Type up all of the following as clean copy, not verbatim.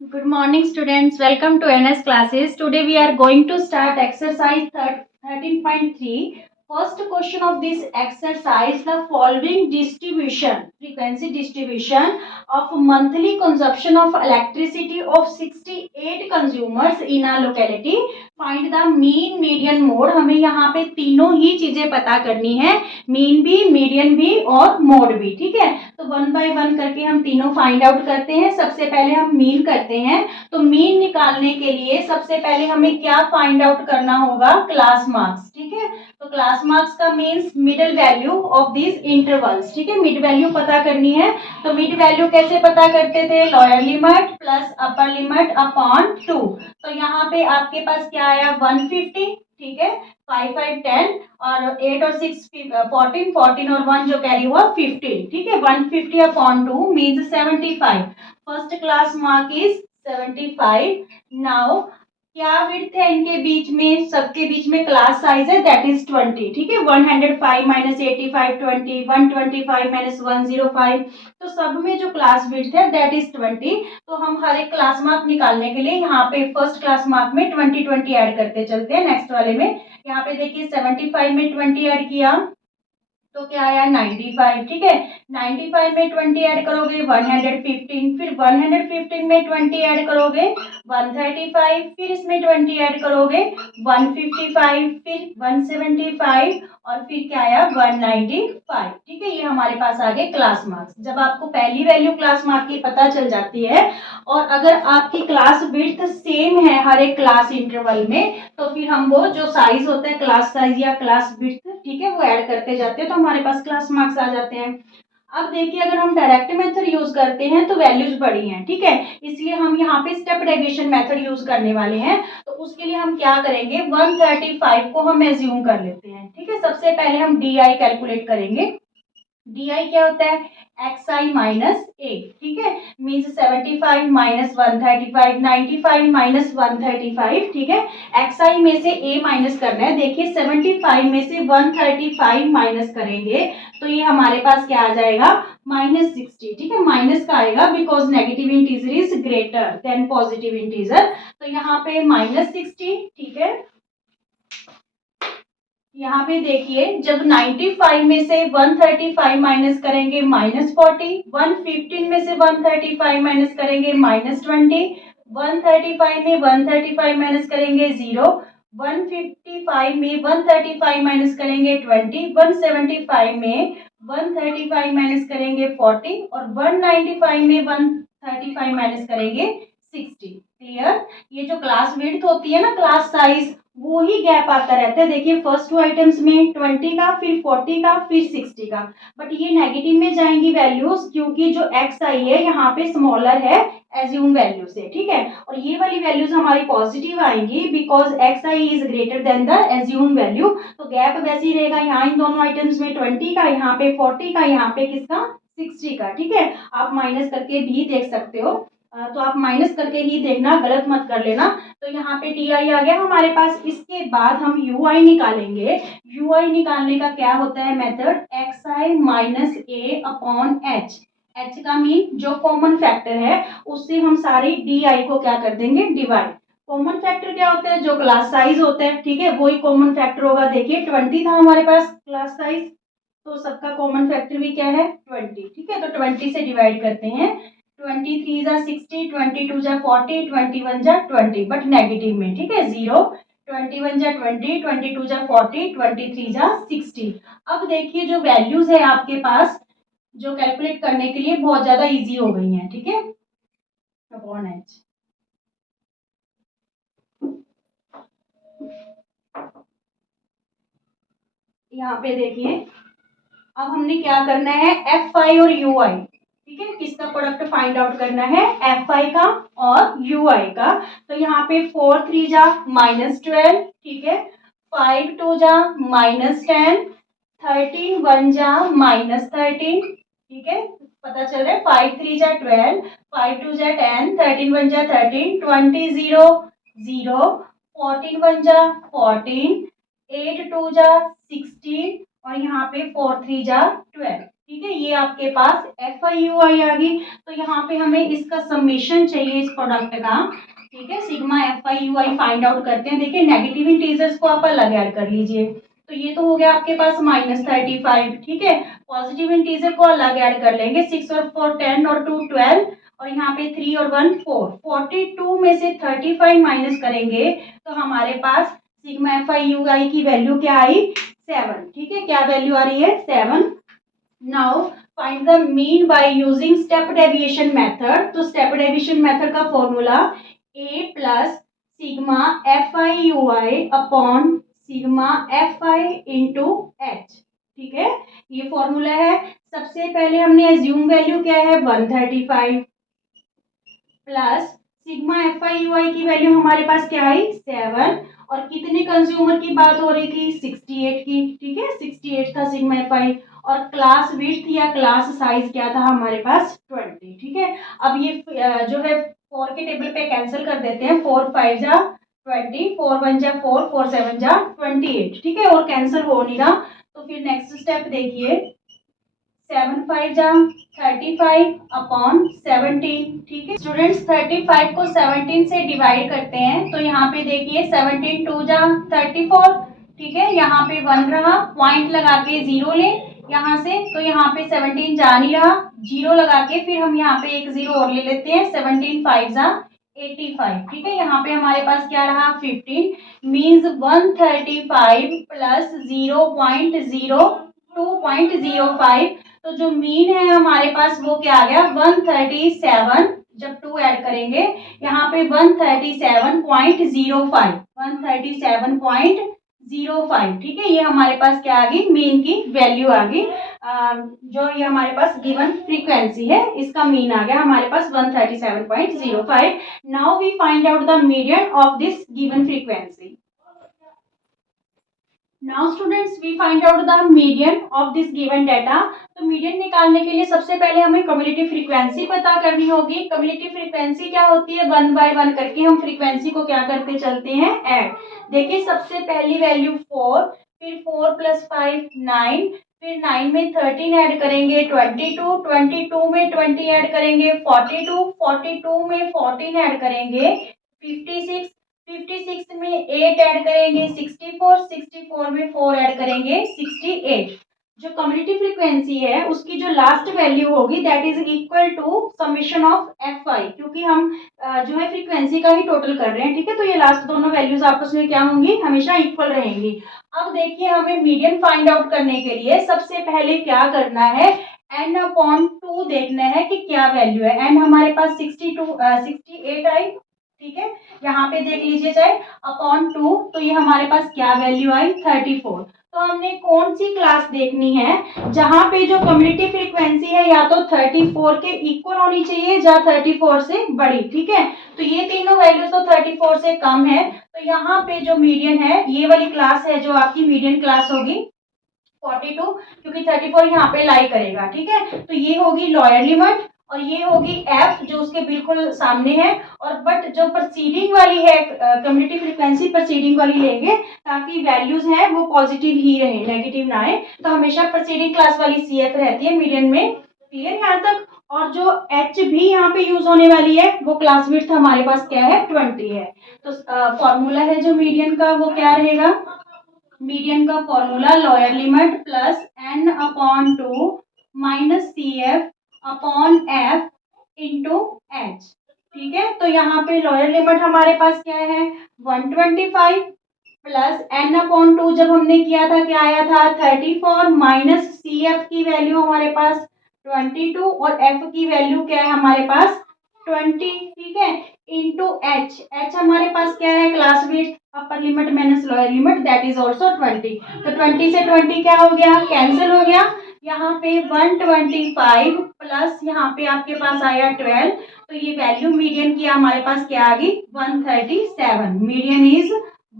Good morning, students. Welcome to NS classes. Today we are going to start exercise 13.3. First question of this exercise: the following distribution, frequency distribution of monthly consumption of electricity of 68 consumers in a locality. Find the mean, median, mode. हमें यहाँ पे तीनों ही चीजें पता करनी है, mean भी, median भी और मोड भी. ठीक है, तो वन बाय वन करके हम तीनों फाइंड आउट करते हैं. सबसे पहले हम मीन करते हैं. तो मीन निकालने के लिए सबसे पहले हमें क्या फाइंड आउट करना होगा? Class marks. ठीक है, तो क्लास मार्क्स का means middle value of this intervals. ठीक है, मिड वैल्यू पता करनी है. तो मिड वैल्यू कैसे पता करते थे? Lower limit plus upper limit upon 2. तो यहाँ पे आपके पास क्या आया? 150. ठीक है, 5 5 10 और 8 और 6 14 14 और 1 जो कैरी हुआ 15. ठीक है, 150 upon 2 means 75. First class mark is 75. Now क्या विड्थ है इनके बीच में? सबके बीच में क्लास साइज है, दैट इज 20. ठीक है, 105 माइनस 85 20, 125 माइनस 105. तो सब में जो क्लास विड्थ है दैट इज 20. तो हम हर एक क्लास मार्क निकालने के लिए यहाँ पे फर्स्ट क्लास मार्क में 20 20 ऐड करते चलते हैं. नेक्स्ट वाले में यहाँ पे देखिए 75 में 20 ऐड किया तो क्या आया? 95. ठीक है, 95 में 20 ऐड करोगे 115. फिर 115 में 20 ऐड करोगे 135. फिर इसमें 20 ऐड करोगे 155. फिर 175 और फिर क्या आया? 195. ठीक है, ये हमारे पास आ गए क्लास मार्क्स. जब आपको पहली वैल्यू क्लास मार्क की पता चल जाती है और अगर आपकी क्लास विड्थ सेम है हर एक क्लास इंटरवल में, तो फिर हम वो जो साइज होता है क्लास साइज या क्लास विड्थ, ठीक है, वो ऐड करते जाते हैं तो हमारे पास क्लास मार्क्स आ जाते हैं. अब देखिए, अगर हम डायरेक्ट मेथड यूज करते हैं तो वैल्यूज बड़ी हैं. ठीक है, इसलिए हम यहाँ पे स्टेप डेविएशन मेथड यूज करने वाले हैं. तो उसके लिए हम क्या करेंगे? 135 को हम एज्यूम कर लेते हैं. ठीक है, सबसे पहले हम डी आई कैलकुलेट करेंगे. डी आई क्या होता है? एक्स आई माइनस ए. ठीक है, मीन्स 75 माइनस 135, 95 माइनस 135. ठीक है, एक्स आई में से ए माइनस करना है. देखिए 75 में से 135 माइनस करेंगे तो ये हमारे पास क्या आ जाएगा? -60. ठीक है, माइनस का आएगा because negative integer is greater than positive integer. तो यहाँ पे -60. ठीक है, यहाँ पे देखिए जब 95 में से 135 माइनस करेंगे -40, 115 में से 135 माइनस करेंगे -20, 135 में 135 माइनस करेंगे 0, 155 में 135 माइनस करेंगे 20, 175 में 135 माइनस करेंगे 40 और 195 में 135 माइनस करेंगे 60. क्लियर? ये जो क्लास विड्थ होती है ना, क्लास साइज, वो ही गैप आता रहता है. देखिए फर्स्ट टू आइटम्स में 20 का, फिर 40 का, फिर 60 का. बट ये नेगेटिव में जाएंगी वैल्यूज क्योंकि जो एक्स आई है यहाँ पे स्मॉलर है एज्यूम वैल्यू से. ठीक है, और ये वाली वैल्यूज हमारी पॉजिटिव आएंगी because x I is greater than the assume value. तो गैप वैसे ही रहेगा यहाँ इन दोनों आइटम्स में 20 का, यहाँ पे 40 का, यहाँ पे किसका? 60 का. ठीक है, आप माइनस करके भी देख सकते हो. तो आप माइनस करके ही देखना, गलत मत कर लेना. तो यहाँ पे टी आई आ गया हमारे पास. इसके बाद हम यू आई निकालेंगे. यू आई निकालने का क्या होता है मेथड? एक्स आई माइनस ए अपॉन एच. एच का मीन जो कॉमन फैक्टर है उससे हम सारे डी आई को क्या कर देंगे? डिवाइड. कॉमन फैक्टर क्या होता है? जो क्लास साइज होता है. ठीक है, वही कॉमन फैक्टर होगा. देखिए 20 था हमारे पास क्लास साइज, तो सबका कॉमन फैक्टर भी क्या है? 20. ठीक है, तो 20 से डिवाइड करते हैं. 23 जा 60, 22 जा 40, 21 जा 20, बट नेगेटिव में. ठीक है, 0, 21 जा 20, 22 जा 40, 23 जा 60. अब देखिए जो वैल्यूज है आपके पास, जो कैलकुलेट करने के लिए बहुत ज्यादा इजी हो गई हैं. ठीक है, अपॉन एच. यहाँ पे देखिए अब हमने क्या करना है? एफ आई और यू आई. ठीक है, किसका प्रोडक्ट फाइंड आउट करना है? एफ आई का और यू आई का. तो यहाँ पे 4 3 जा -12. ठीक है, 5 2 जा -10, 13 1 जा -13. ठीक है, पता चल रहा है 5 3 जा 12, 5 2 जा 10, 13 1 जा 13, 20 0 0, 14 1 जा 14, 8 2 जा 16 और यहाँ पे 4 3 जा 12. ठीक ठीक है, ये आपके पास FIUI आ गई। तो यहाँ पे हमें इसका समेशन चाहिए इस प्रोडक्ट का, ठीक है। सिग्मा FIUI फाइंड आउट करते हैं। देखिए नेगेटिव इंटीजर्स को आप अलग ऐड कर लीजिए, तो ये तो हो गया आपके पास -35, ठीक है। पॉजिटिव इंटीजर को अलग ऐड कर लेंगे, 6 और 4 10 और 2 12, और यहाँ पे 3 और 1 4। 42 में से 35 माइनस करेंगे तो हमारे पास सिग्मा FIUI की वैल्यू क्या आई, 7, ठीक है। क्या वैल्यू आ रही है, 7। Now find the mean by using step deviation method. तो स्टेप डेविएशन मेथड का formula a plus sigma FIUI upon sigma FI into H, ठीक है। ये फॉर्मूला है। सबसे पहले हमने एज्यूम वैल्यू क्या है, 135 प्लस सिग्मा FIUI की वैल्यू हमारे पास क्या आई, 7, और कितने कंज्यूमर की बात हो रही थी, 68 की, ठीक है। 68 था सिग्मा FI, और क्लास विड्थ या क्लास साइज क्या था हमारे पास, 20, ठीक है। अब ये जो है 4 के टेबल पे कैंसिल कर देते हैं, 4 5 जा 20, 4 1 जा 4, 4 7 जा 28, ठीक है, और कैंसिल हो नहीं रहा। तो फिर नेक्स्ट स्टेप देखिए, 7 5 जा 35 अपॉन 17, ठीक है। स्टूडेंट्स 35 को 17 से डिवाइड करते हैं, तो यहाँ पे देखिए 17 2 जा 34, ठीक है। यहाँ पे 1 रहा, पॉइंट लगा के 0 ले यहाँ से, तो यहाँ पे 17 जा नहीं रहा, 0 लगा के फिर हम यहाँ पे एक 0 और ले लेते हैं, 17 5 जा 85, ठीक है। यहाँ पे हमारे पास क्या रहा, 15, मीन्स 135 प्लस 2.05। तो जो मीन है हमारे पास वो क्या आ गया, 137। जब 2 ऐड करेंगे यहाँ पे 137.05, 137.05, ठीक है। ये हमारे पास क्या आ गई, मीन की वैल्यू आ गई। जो ये हमारे पास गिवन फ्रीक्वेंसी है इसका मीन आ गया हमारे पास 137.05। Now we find out the median of this given frequency. Now students we find out the median of this given data. तो मीडियन निकालने के लिए सबसे पहले हमें कम्युलेटिव फ्रीक्वेंसी पता करनी होगी। कम्युलेटिव फ्रीक्वेंसी क्या होती है, 1 बाय 1 करके हम फ्रीक्वेंसी को क्या करते चलते हैं, ऐड। देखिए सबसे पहली वैल्यू 4, फिर 4 प्लस 5 9, फिर 9 में 13 ऐड करेंगे 22, 22 में 20 ऐड करेंगे 42, 42 में 14 ऐड करेंगे 56, 56 में 8 ऐड करेंगे 64, 64 में 4 ऐड करेंगे 68। जो कम्युलेटिव फ्रीक्वेंसी है उसकी जो लास्ट वैल्यू होगी that is equal to summation of FI, क्योंकि हम जो है फ्रीक्वेंसी का ही टोटल कर रहे हैं, ठीक है। तो ये लास्ट दोनों वैल्यूज आपस में क्या होंगी, हमेशा इक्वल रहेंगी। अब देखिए हमें मीडियन फाइंड आउट करने के लिए सबसे पहले क्या करना है, n/2 देखना है कि क्या वैल्यू है। n हमारे पास 68 आई, ठीक है। यहाँ पे देख लीजिए चाहे अपॉन 2, तो ये हमारे पास क्या वैल्यू आई, 34। तो हमने कौन सी क्लास देखनी है जहां पे जो कम्युलेटिव फ्रीक्वेंसी है या तो 34 के इक्वल होनी चाहिए या 34 से बड़ी, ठीक है। तो ये तीनों वैल्यूज तो 34 से कम है, तो यहाँ पे जो मीडियन है ये वाली क्लास है जो आपकी मीडियन क्लास होगी 42, क्योंकि 34 यहाँ पे लाई करेगा, ठीक है। तो ये होगी लोअर लिमिट, और ये होगी F जो उसके बिल्कुल सामने है। और बट जो प्रोसीडिंग वाली है कम्युलेटिव फ्रीक्वेंसी प्रोसीडिंग वाली लेंगे ताकि वैल्यूज है वो पॉजिटिव ही रहे, नेगेटिव ना आए। तो हमेशा प्रोसीडिंग क्लास वाली CF रहती है मीडियन में, क्लियर यहाँ तक। और जो H भी यहाँ पे यूज होने वाली है वो क्लास विड्थ हमारे पास क्या है, 20 है। तो फॉर्मूला है जो मीडियन का वो क्या रहेगा, मीडियन का formula lower limit plus n/2 minus CF upon F into H, ठीक है। तो यहाँ पे लोअर लिमिट हमारे पास क्या है, 125 प्लस n/2 जब हमने किया था क्या आया था, 34, माइनस CF की वैल्यू हमारे पास 22 और F की वैल्यू क्या है हमारे पास 20, ठीक है, इंटू H हमारे पास क्या है, class width upper limit minus lower limit that is also 20। तो 20 से 20 क्या हो गया, कैंसिल हो गया। यहाँ पे 125 प्लस यहाँ पे आपके पास आया 12, तो ये वैल्यू मीडियन की हमारे पास क्या आ गई, 137। मीडियन इज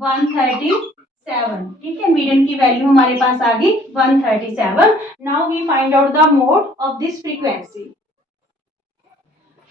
137, ठीक है। मीडियन की वैल्यू हमारे पास आ गई 137। Now we find out the mode of this frequency.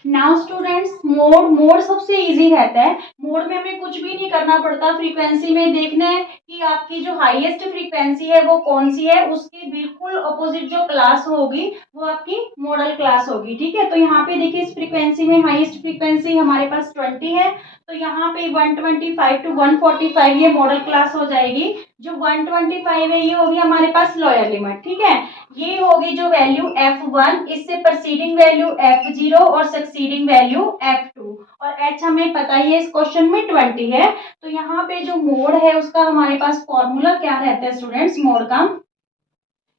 Now students, mode सबसे इजी रहता है। मोड में हमें कुछ भी नहीं करना पड़ता। फ्रीक्वेंसी में देखना है कि आपकी जो हाईएस्ट फ्रीक्वेंसी है वो कौन सी है, उसके बिल्कुल अपोजिट जो क्लास होगी वो आपकी मॉडल क्लास होगी। ठीक है, तो यहाँ पे देखिए इस फ्रीक्वेंसी में हाईएस्ट फ्रीक्वेंसी हमारे पास 20 है, तो यहाँ पे 125 टू 145 ये मॉडल क्लास हो जाएगी। जो 125 है ये होगी हमारे पास लोअर लिमिट। ठीक है, ये होगी जो वैल्यू f1, इससे प्रीसीडिंग वैल्यू f0 और सक्सीडिंग वैल्यू f2, और h हमें पता ही है इस क्वेश्चन में 20 है। तो यहाँ पे जो मोड है उसका हमारे पास फॉर्मूला क्या रहता है स्टूडेंट्स, मोड का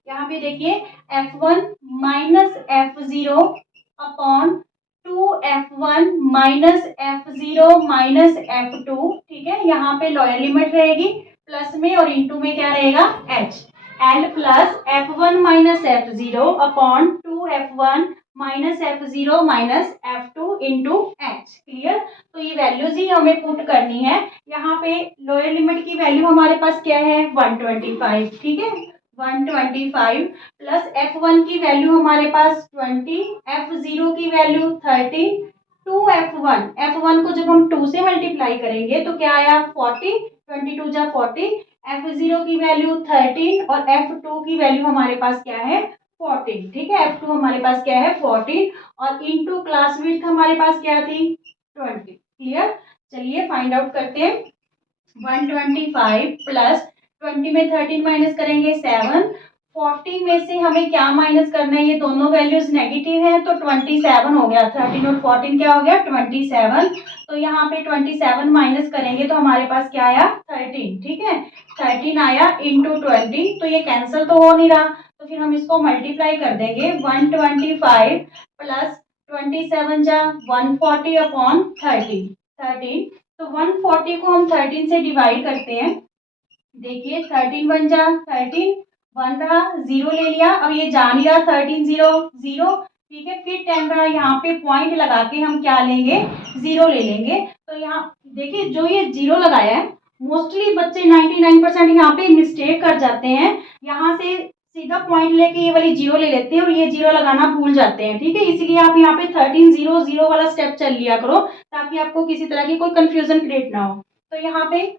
यहाँ पे देखिए f1 minus f0 upon 2f1 minus f0 minus f2। ठीक है, यहाँ पे लोअर लिमिट रहेगी प्लस में और इनटू में क्या रहेगा h, L plus f1 minus f0 upon 2f1 minus f0 minus f2 into h। Clear, तो ये वैल्यूज ही हमें पुट करनी है। यहाँ पे लोअर लिमिट की वैल्यू हमारे पास क्या है 125। ठीक है, 125 प्लस f1 की वैल्यू हमारे पास 20, f0 की वैल्यू 30, 2f1 को जब हम 2 से मल्टीप्लाई करेंगे तो क्या आया 40, 22 जा 40, f0 की वैल्यू 13 और f2 की वैल्यू हमारे पास क्या है 14। ठीक है, f2 हमारे पास क्या है 14 और इनटू क्लास विड्थ हमारे पास क्या थी 20। क्लियर, चलिए फाइंड आउट करते हैं। 125 प्लस 20 में 13 माइनस करेंगे 7, 40 में से हमें क्या माइनस करना है, ये दोनों वैल्यूज नेगेटिव है तो 27 हो गया। 13 और 14 क्या हो गया 27, तो यहाँ पे 27 माइनस करेंगे तो हमारे पास क्या आया 13। ठीक है, 13 आया इंटू 20, तो ये कैंसिल तो हो नहीं रहा, तो फिर हम इसको मल्टीप्लाई कर देंगे। 125 प्लस 27 जा 140 अपॉन 13, तो 140 को हम 13 से डिवाइड करते हैं। देखिए 13 बन जा 13, 1 रहा, 0 ले लिया, अब ये जा नहीं रहा 13 0 0। ठीक है, फिर 10 रहा, यहाँ पे पॉइंट लगा के हम क्या लेंगे 0 ले लेंगे। तो यहाँ देखिए जो ये 0 लगाया है, मोस्टली बच्चे 99% यहाँ पे मिस्टेक कर जाते हैं, यहाँ से सीधा पॉइंट लेके ये वाली 0 ले लेते हैं और ये 0 लगाना भूल जाते हैं। ठीक है, इसलिए आप यहाँ पे 13 0 0 वाला स्टेप चल लिया करो ताकि आपको किसी तरह की कोई कंफ्यूजन क्रिएट ना हो। तो यहाँ पे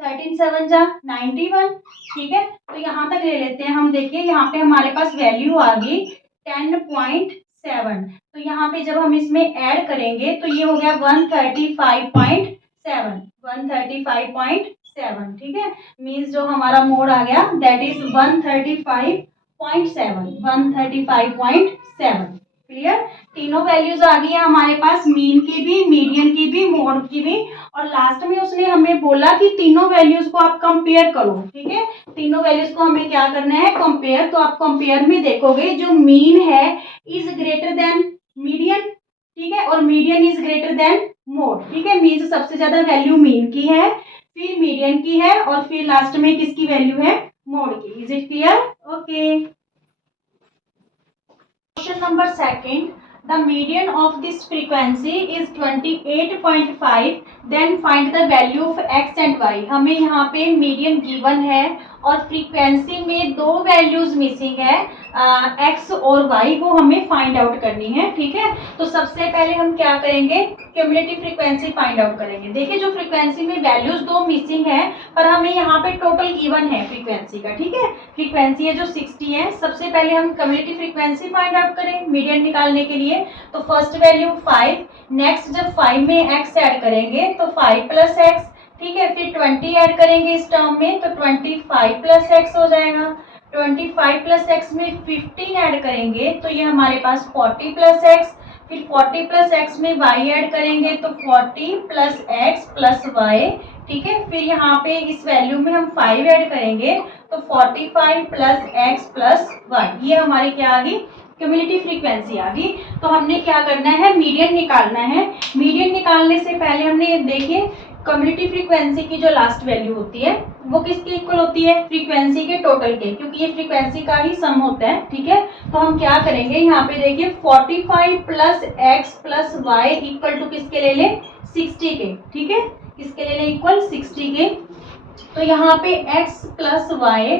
13 7 जा 91। ठीक है, तो यहाँ तक ले लेते हैं हम। देखिए यहाँ पे हमारे पास वैल्यू आ गई 10.7, तो यहाँ पे जब हम इसमें ऐड करेंगे तो ये हो गया 135.7, 135.7। ठीक है, मीन्स जो हमारा मोड आ गया दैट इज 135.7, 135.7। क्लियर, तीनों वैल्यूज आ गई है हमारे पास, मीन की भी, मीडियन की भी, मोड की भी, और लास्ट में उसने हमें बोला कि तीनों वैल्यूज को आप कंपेयर करो। ठीक है, तीनों वैल्यूज को हमें क्या करना है कंपेयर, तो आप कंपेयर में देखोगे जो मीन है इज ग्रेटर देन मीडियन। ठीक है, और median is greater than mode. ठीक है, मीन्स सबसे ज्यादा वैल्यू मीन की है, फिर मीडियन की है और फिर लास्ट में किसकी वैल्यू है मोड की। Is it clear? Okay, question number second, the median of this frequency is 28.5, then find the value of x and y। हमें यहाँ पे मीडियन गिवन है और फ्रीक्वेंसी में दो वैल्यूज मिसिंग है, x और y, वो हमें फाइंड आउट करनी है। ठीक है, तो सबसे पहले हम क्या करेंगे क्यूमुलेटिव फ्रीक्वेंसी फाइंड आउट करेंगे। देखिए जो फ्रीक्वेंसी में वैल्यूज दो मिसिंग है पर हमें यहाँ पे टोटल गिवन है फ्रीक्वेंसी का। ठीक है, फ्रीक्वेंसी है जो 60 है। सबसे पहले हम क्यूमुलेटिव फ्रीक्वेंसी फाइंड आउट करें मीडियन निकालने के लिए, तो फर्स्ट वैल्यू 5, नेक्स्ट जब 5 में x ऐड करेंगे तो 5 प्लस x। ठीक है, फिर 20 ऐड करेंगे इस टर्म में तो 25 प्लस x हो जाएगा। 25 प्लस x में 15 ऐड करेंगे तो ये हमारे पास 40 प्लस x, फिर 40 प्लस x में y ऐड करेंगे तो 40 प्लस x प्लस y। ठीक है, फिर यहाँ पे इस वैल्यू में हम 5 ऐड करेंगे तो 45 प्लस x प्लस y, ये हमारी क्या आ गई क्यूमुलेटिव फ्रीक्वेंसी आ गई। तो हमने क्या करना है मीडियन निकालना है। मीडियन निकालने से पहले हमने देखिए क्यूमुलेटिव फ्रीक्वेंसी की जो लास्ट वैल्यू होती है वो किसके इक्वल होती है फ्रीक्वेंसी के टोटल के, क्योंकि ये फ्रीक्वेंसी का ही सम होता है। ठीक है, तो हम क्या करेंगे यहाँ पे देखिए 45 plus X plus Y equal to किसके ले लें 60 के। ठीक है, किसके ले लें इक्वल 60 के, तो यहाँ पे x प्लस वाई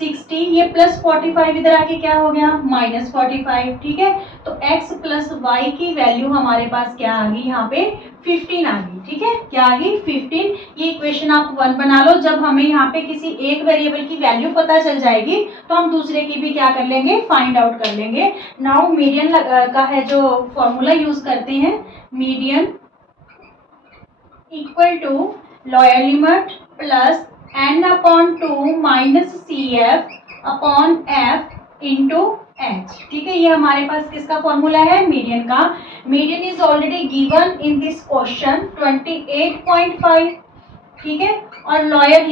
60, ये प्लस 45 इधर आके क्या हो गया माइनस 45, ठीक है। तो x प्लस वाई की वैल्यू हमारे पास क्या आ गई यहाँ पे 15 आ गई, ठीक है। क्या आ गई 15। ये इक्वेशन आप 1 बना लो। जब हमें यहाँ पे किसी एक वेरिएबल की वैल्यू पता चल जाएगी तो हम दूसरे की भी क्या कर लेंगे फाइंड आउट कर लेंगे। नाउ मीडियन का है जो फॉर्मूला यूज करते हैं, median equal to lower limit plus n upon 2 minus C F upon F into H, ठीक है। ये हमारे पास किसका फॉर्मूला है मीडियन का। Median is already given in this question 28.5, ठीक है। और लोअर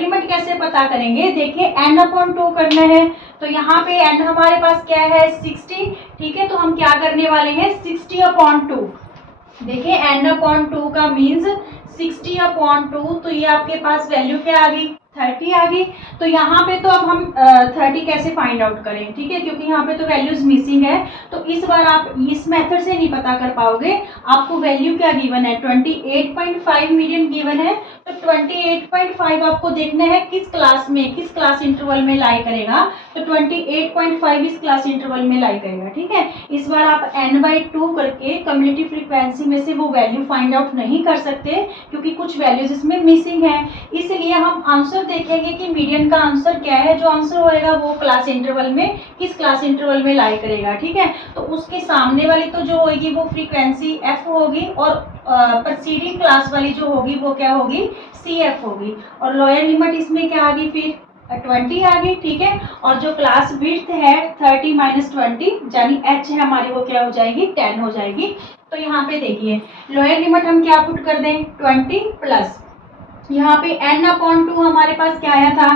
लिमिट कैसे पता करेंगे, देखिए n अपॉन 2 करना है तो यहाँ पे n हमारे पास क्या है 60, ठीक है। तो हम क्या करने वाले हैं 60 अपॉन 2, देखिए n अपॉन 2 का मीन्स 60 अपॉन 2, तो ये आपके पास वैल्यू क्या आ गई 30 आ गई। तो यहाँ पे तो अब हम 30 कैसे फाइंड आउट करें, ठीक है, क्योंकि यहाँ पे तो वैल्यूज मिसिंग है। तो इस बार आप इस मेथड से नहीं पता कर पाओगे, आपको वैल्यू क्या गिवन है 28.5 मीडियन गिवन है। तो 28.5 आपको देखना है किस क्लास में, किस क्लास इंटरवल में लाई करेगा। तो 28.5 इस क्लास इंटरवल में लाई करेगा, ठीक है। इस बार आप n/2 करके कम्युलेटिव फ्रीक्वेंसी में से वो वैल्यू फाइंड आउट नहीं कर सकते क्योंकि कुछ वैल्यूज इसमें मिसिंग है। इसलिए हम आंसर देखेंगे कि मीडियन का आंसर क्या है। जो आंसर होएगा वो क्लास इंटरवल में, किस क्लास इंटरवल में लाई करेगा, ठीक है। तो उसके सामने वाली तो जो होगी वो फ्रीक्वेंसी एफ होगी और प्रीसीडिंग क्लास वाली जो होगी वो क्या होगी सी एफ होगी। और लोअर लिमिट इसमें क्या आ गई फिर 20 आ गई, ठीक है। और जो क्लास विड्थ है 30 माइनस 20 यानी एच है हमारी वो क्या हो जाएगी 10 हो जाएगी। तो यहाँ पे देखिए लोअर लिमिट हम क्या पुट कर दें 20 प्लस यहाँ पे n अपॉन 2 हमारे पास क्या आया था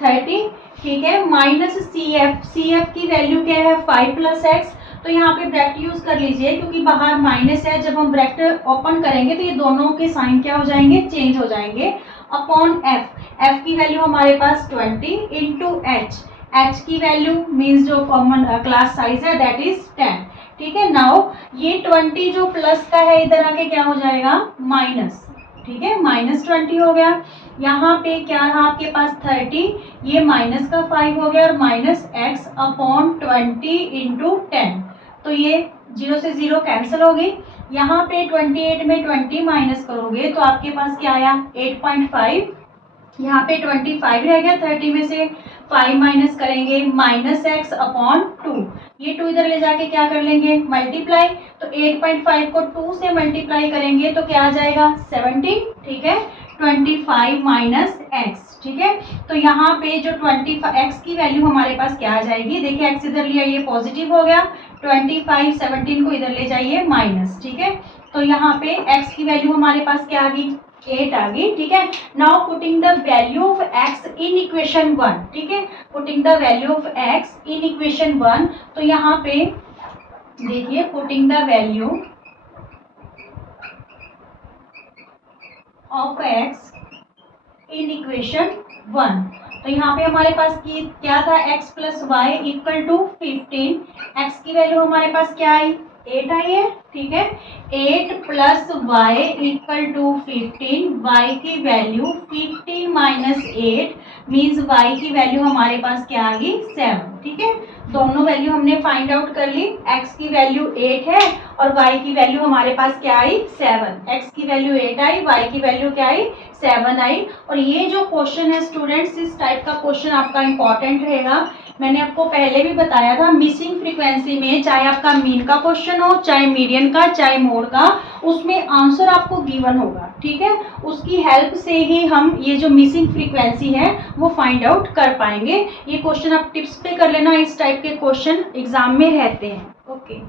30, ठीक है, माइनस सी एफ की वैल्यू क्या है 5 प्लस एक्स। तो यहाँ पे ब्रैकेट यूज कर लीजिए क्योंकि बाहर माइनस है, जब हम ब्रैकेट ओपन करेंगे तो ये दोनों के साइन क्या हो जाएंगे चेंज हो जाएंगे। अपॉन एफ की वैल्यू हमारे पास 20 इंटू एच की वैल्यू मीन्स जो कॉमन क्लास साइज है दैट इज 10, ठीक है। नाउ ये 20 जो प्लस का है इधर आके क्या हो जाएगा माइनस, ठीक है, माइनस 20 हो गया। यहाँ पे क्या रहा आपके पास 30, ये माइनस का 5 हो गया और माइनस एक्स अपॉन 20 इंटू 10। तो ये 0 से 0 कैंसिल हो गई। यहाँ पे 28 में 20 माइनस करोगे तो आपके पास क्या आया 8.5, यहाँ पे 25 रह गया, 30 में से 5 माइनस करेंगे माइनस एक्स अपॉन 2, ये 2 इधर ले जाके क्या कर लेंगे मल्टीप्लाई। तो 8.5 को 2 से मल्टीप्लाई करेंगे तो क्या आ जाएगा 70, ठीक है, 25 माइनस एक्स, ठीक है। तो यहाँ पे जो 25 एक्स की वैल्यू हमारे पास क्या आ जाएगी, देखिए एक्स इधर लिया ये पॉजिटिव हो गया, 25 17 को इधर ले जाइए माइनस, ठीक है। तो यहाँ पे एक्स की वैल्यू हमारे पास क्या आ गई 8 आ गई, ठीक है। Now putting the value of x in equation 1, ठीक है, putting the value of x in equation 1। तो यहाँ पे देखिए putting the value of x in equation 1, तो यहाँ पे हमारे पास क्या था x plus Y equal to 15, x की वैल्यू हमारे पास क्या आई 8 आई है, ठीक है। 8 plus Y equal to 15, y की वैल्यू 15 माइनस 8 मीन्स वाई की वैल्यू हमारे पास क्या आ गई 7, ठीक है। दोनों वैल्यू हमने फाइंड आउट कर ली, x की वैल्यू 8 है और y की वैल्यू हमारे पास क्या आई 7, x की वैल्यू 8 आई, y की वैल्यू क्या आई 7 आई। और ये जो क्वेश्चन है स्टूडेंट्स, इस टाइप का क्वेश्चन आपका इंपॉर्टेंट रहेगा। मैंने आपको पहले भी बताया था मिसिंग फ्रीक्वेंसी में चाहे आपका मीन का क्वेश्चन हो, चाहे मीडियन का, चाहे मोड का, उसमें आंसर आपको गिवन होगा, ठीक है। उसकी हेल्प से ही हम ये जो मिसिंग फ्रीक्वेंसी है वो फाइंड आउट कर पाएंगे। ये क्वेश्चन आप टिप्स पे कर लेना, इस टाइप के क्वेश्चन एग्जाम में रहते हैं। ओके।